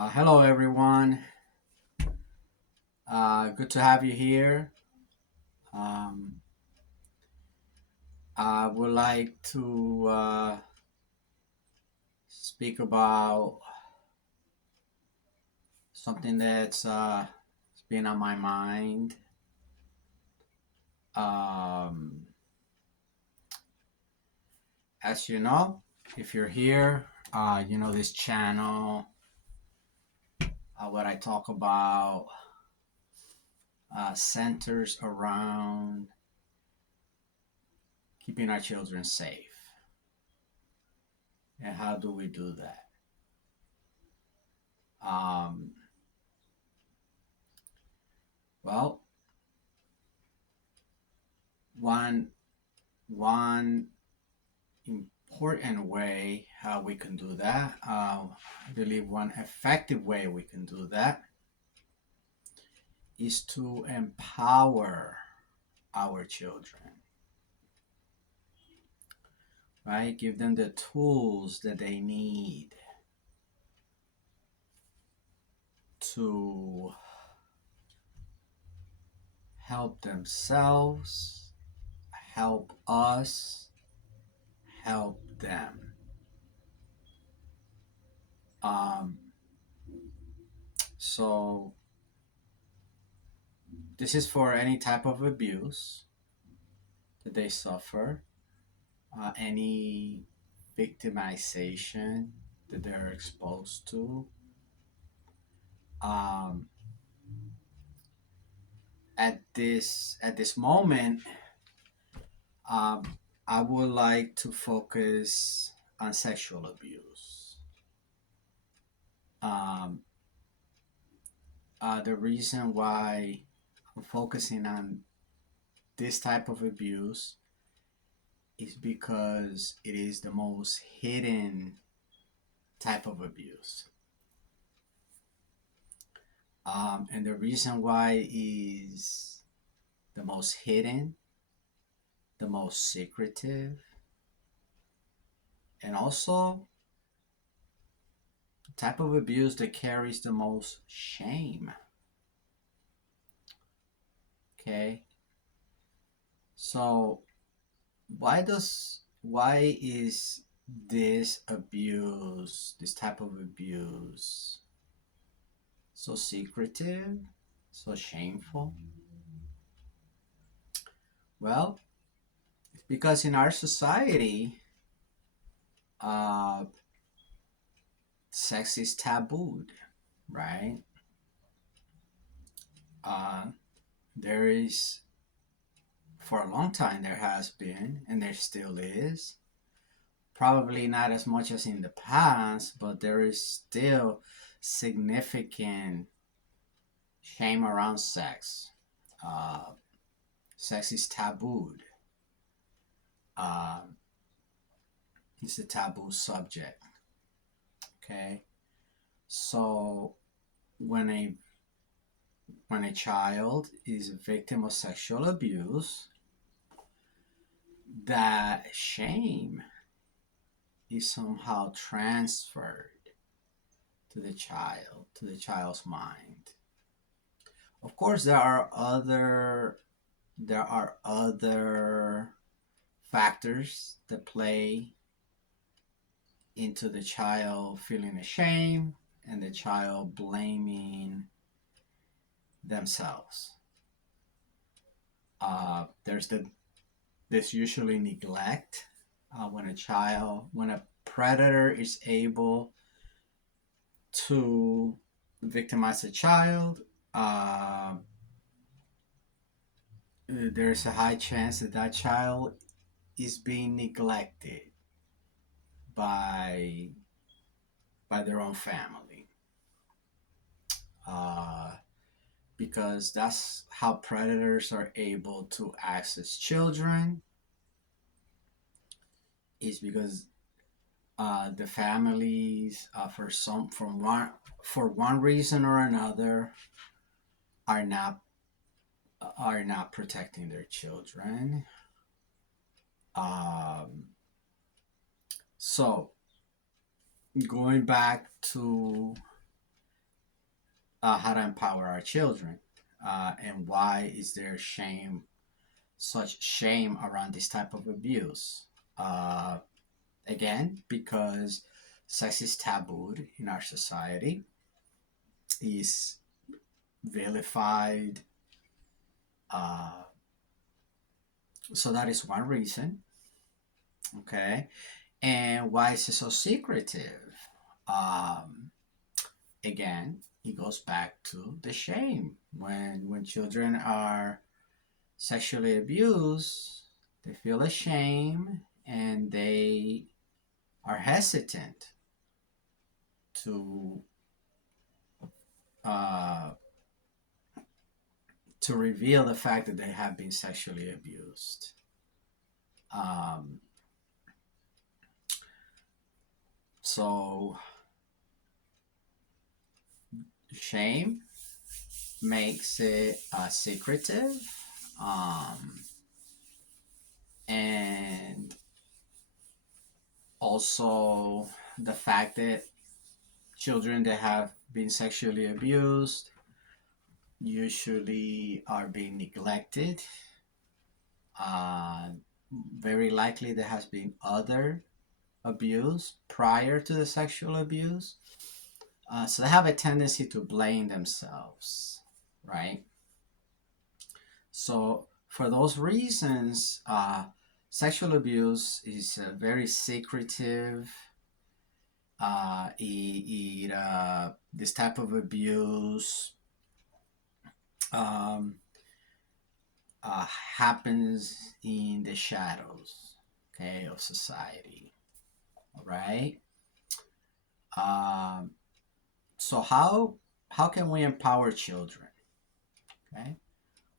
Hello, everyone. Good to have you here. Um, I would like to speak about something that's been on my mind. Um, as you know, if you're here, you know this channel. What I talk about centers around keeping our children safe. And how do we do that? Um, well, one one important way how we can do that. I believe one effective way we can do that is to empower our children, right? Give them the tools that they need to help themselves, help us, help them. Um, so, this is for any type of abuse that they suffer, any victimization that they're exposed to. Um, at this moment, um, I would like to focus on sexual abuse. Um, the reason why I'm focusing on this type of abuse is because it is the most hidden type of abuse. And the reason why is the most hidden, the most secretive, and also the type of abuse that carries the most shame. Okay, so why is this type of abuse, so secretive, so shameful? Well, it's because in our society, uh, sex is tabooed, right? Uh, there is, for a long time, there has been, and there still is, probably not as much as in the past, but there is still significant shame around sex. Uh, Sex is tabooed. Uh, it's a taboo subject. Okay, so when a when a child is a victim of sexual abuse, that shame is somehow transferred to the child's mind. Of course, there are other factors that play into the child feeling ashamed and the child blaming themselves. There's usually neglect when a predator is able to victimize a child. There's a high chance that that child is being neglected by their own family, uh, because that's how predators are able to access children. Is because the families, for one reason or another, are not protecting their children. Um, so going back to how to empower our children, and why is there such shame around this type of abuse. Uh, Again, because sex is tabooed in our society, is vilified. Uh, so that is one reason. Okay. And why is it so secretive? Um, Again, it goes back to the shame. When children are sexually abused, they feel ashamed and they are hesitant to uh, to reveal the fact that they have been sexually abused. Um, so shame makes it secretive, um, and also the fact that children that have been sexually abused usually are being neglected. Uh, Very likely there has been other abuse prior to the sexual abuse. So they have a tendency to blame themselves, right? So for those reasons, sexual abuse is very secretive. This type of abuse um, happens in the shadows, okay, of society. All right. Um, so how can we empower children? Okay.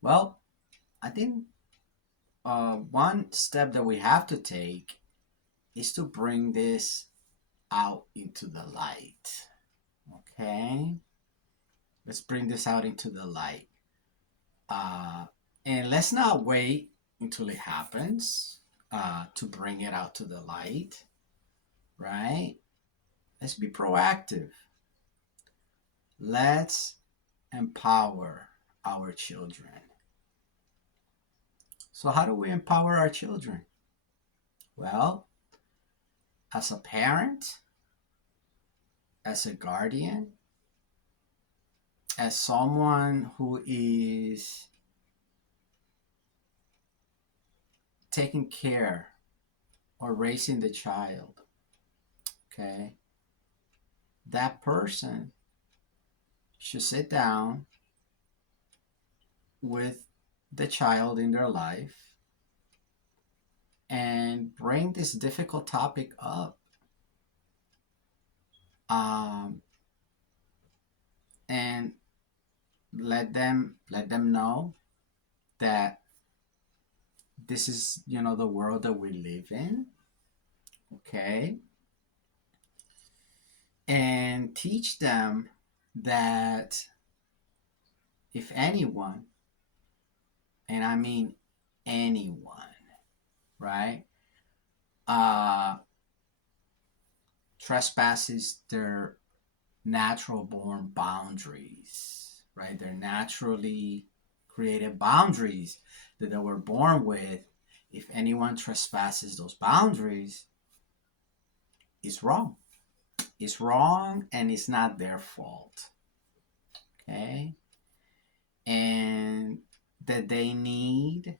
Well, I think one step that we have to take is to bring this out into the light. Okay. Let's bring this out into the light. Uh, and let's not wait until it happens to bring it out to the light, right? Let's be proactive. Let's empower our children. So, how do we empower our children? Well, as a parent, as a guardian, as someone who is taking care or raising the child, okay, that person should sit down with the child in their life and bring this difficult topic up, um, and let them know that this is the world that we live in, okay, and teach them that if anyone, and I mean anyone, right, uh trespasses their natural born boundaries, right? They're naturally created boundaries that they were born with. If anyone trespasses those boundaries, it's wrong. It's wrong and it's not their fault. Okay? And that they need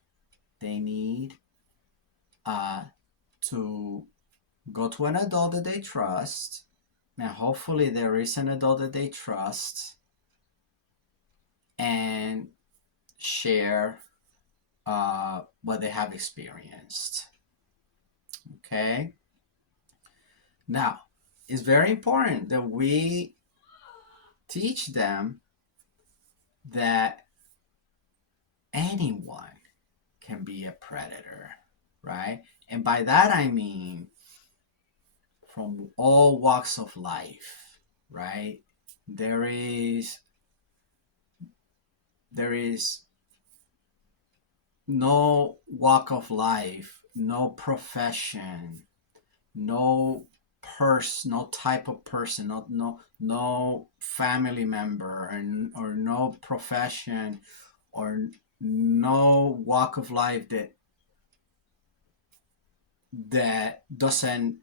uh to go to an adult that they trust. And hopefully there is an adult that they trust, and share what they have experienced. Okay. Now, it's very important that we teach them that anyone can be a predator, right? And by that I mean from all walks of life, right? There is there is no walk of life, no profession, no no type of person, no family member, or no profession, or no walk of life that doesn't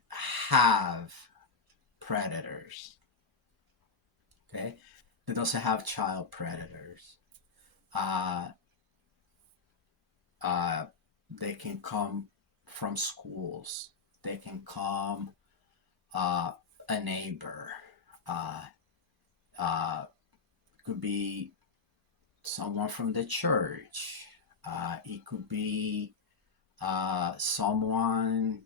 have predators. Okay, that doesn't have child predators. Uh, uh, they can come from schools. They can come uh, a neighbor. Uh, uh, could be someone from the church. It could be someone,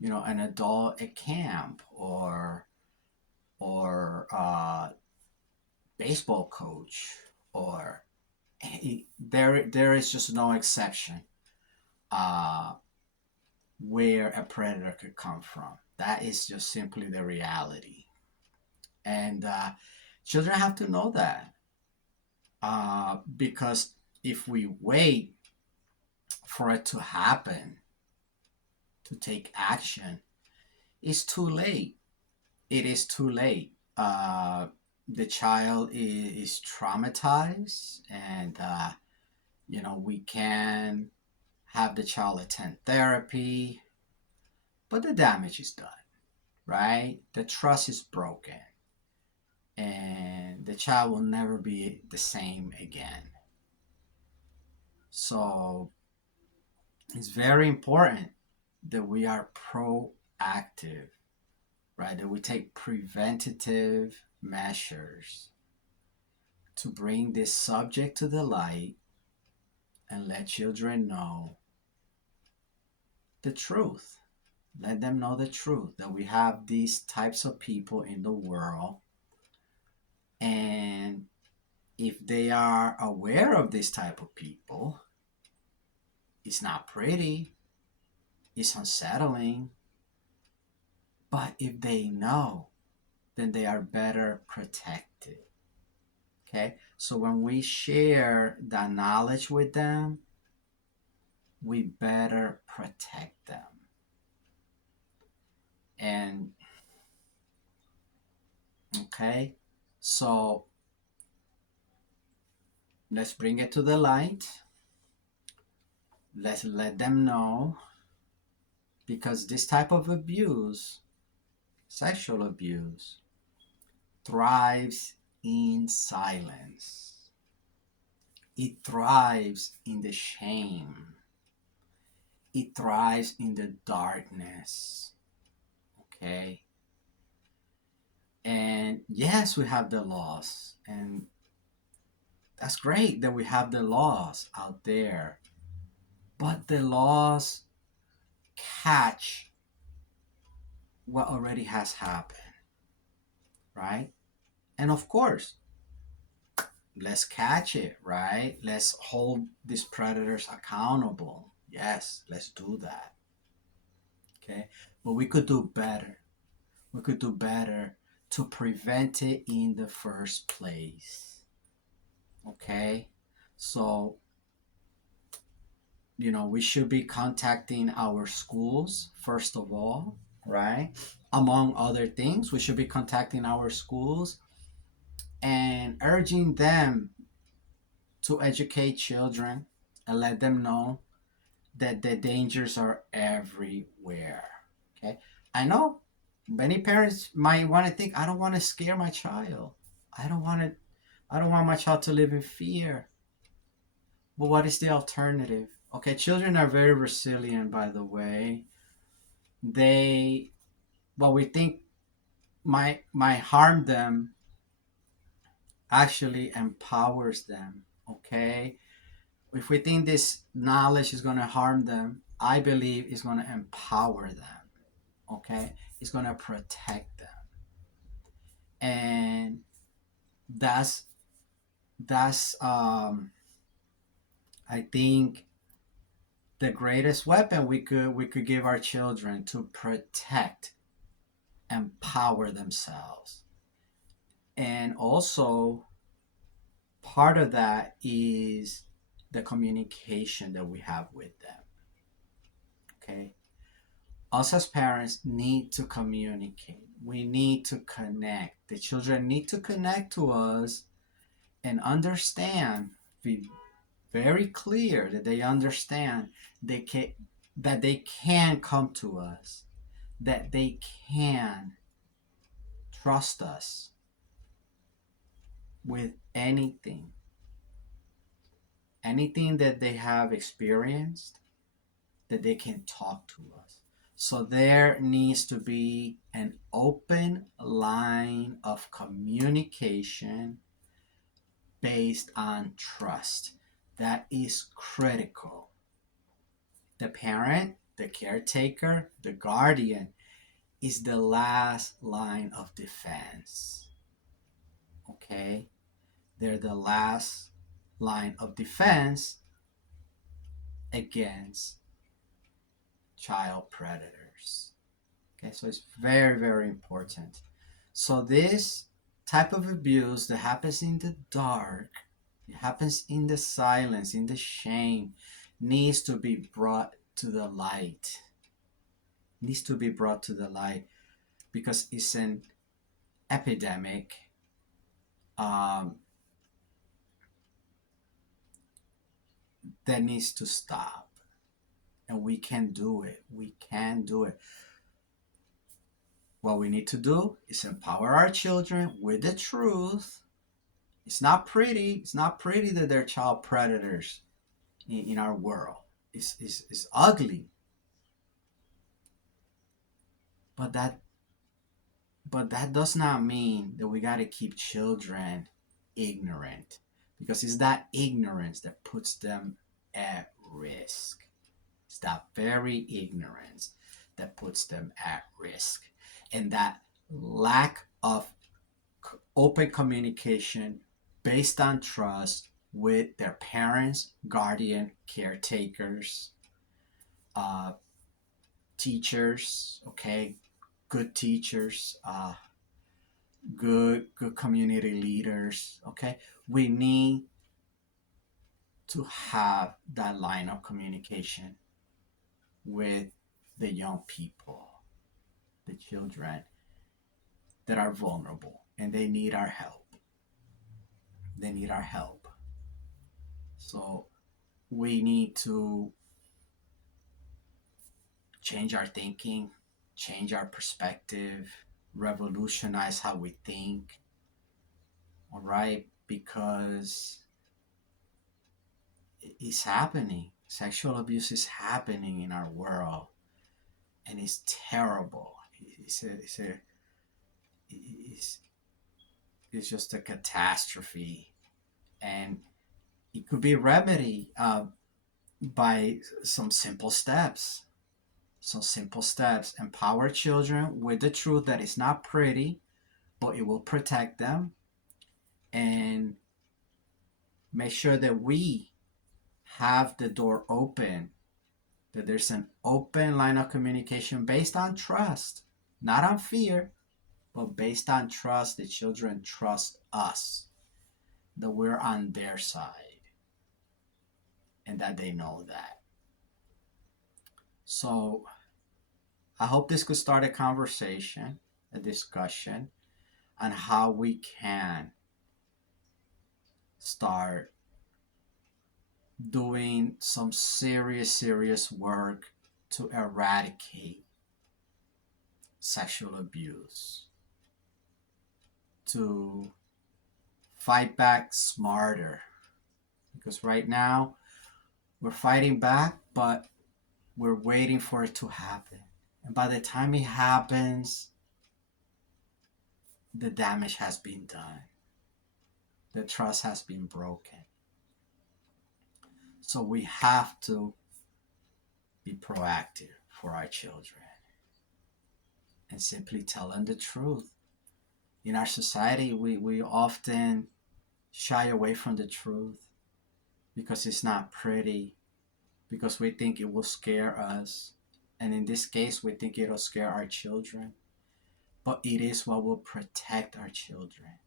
an adult at camp, or baseball coach, or there is just no exception uh, where a predator could come from. That is just simply the reality, and children have to know that, because if we wait for it to happen, to take action, it's too late. It is too late. The child is traumatized, and we can have the child attend therapy, but the damage is done, right? The trust is broken, and the child will never be the same again. So it's very important that we are proactive, right? That we take preventative measures to bring this subject to the light and let children know the truth. Let them know the truth that we have these types of people in the world. And if they are aware of this type of people, it's not pretty, it's unsettling. But if they know, then they are better protected. Okay? So when we share that knowledge with them, we better protect them. And okay, so let's bring it to the light. Let's let them know, because this type of abuse, sexual abuse, thrives in silence. It thrives in the shame. It thrives in the darkness. Okay? And yes, we have the laws, and that's great that we have the laws out there, but the laws catch what already has happened, right? And of course, let's catch it, right? Let's hold these predators accountable. Yes, let's do that. Okay? But we could do better. We could do better to prevent it in the first place. Okay? So, we should be contacting our schools, first of all, right? Among other things, we should be contacting our schools and urging them to educate children and let them know that the dangers are everywhere. Okay? I know many parents might want to think, I don't want to scare my child. I don't want to I don't want my child to live in fear. But what is the alternative? Okay, children are very resilient, by the way. They What we think might harm them actually empowers them. Okay? If we think this knowledge is going to harm them, I believe it's going to empower them. Okay? It's going to protect them. And that's I think the greatest weapon we could give our children to protect, empower themselves. And also, part of that is the communication that we have with them. Okay? Us as parents need to communicate. We need to connect. The children need to connect to us and understand, be very clear that they understand they can, that they can come to us, that they can trust us with anything that they have experienced, that they can talk to us. So there needs to be an open line of communication based on trust. That is critical. The parent, the caretaker, the guardian is the last line of defense. Okay? They're the last line of defense against child predators. Okay, so it's very, very important. So this type of abuse that happens in the dark, it happens in the silence, in the shame, needs to be brought to the light. Needs to be brought to the light because it's an epidemic. Um, that needs to stop, and we can do it. We can do it. What we need to do is empower our children with the truth. It's not pretty. It's not pretty that they're child predators in our world. It's ugly. But that does not mean that we got to keep children ignorant, because it's that ignorance that puts them at risk. It's that very ignorance that puts them at risk. And that lack of open communication based on trust with their parents, guardian, caretakers, uh, teachers, okay, good teachers, good community leaders, okay. We need to have that line of communication with the young people, the children that are vulnerable, and they need our help. They need our help. So we need to change our thinking, change our perspective, revolutionize how we think, all right? Because it's happening. Sexual abuse is happening in our world, and it's terrible. It's, it's just a catastrophe, and it could be remedied by some simple steps. Some simple steps. Empower children with the truth that it's not pretty, but it will protect them. And make sure that we have the door open, that there's an open line of communication based on trust, not on fear, but based on trust. The children trust us, that we're on their side, and that they know that. So I hope this could start a conversation, a discussion on how we can start doing some serious work to eradicate sexual abuse, to fight back smarter. Because right now we're fighting back, but we're waiting for it to happen. And by the time it happens, the damage has been done. The trust has been broken. So we have to be proactive for our children and simply tell them the truth. In our society, we often shy away from the truth because it's not pretty, because we think it will scare us. And in this case, we think it'll scare our children. But it is what will protect our children.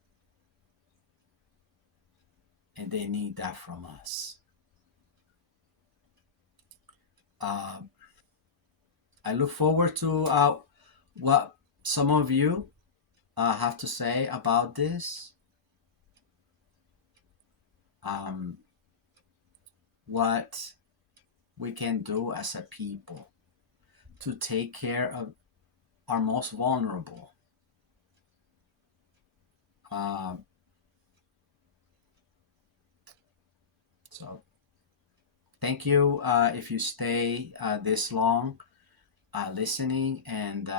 And they need that from us. Um, I look forward to what some of you have to say about this. Um, what we can do as a people to take care of our most vulnerable. Uh, so thank you if you stay this long listening, and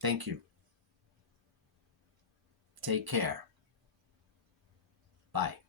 thank you. Take care. Bye.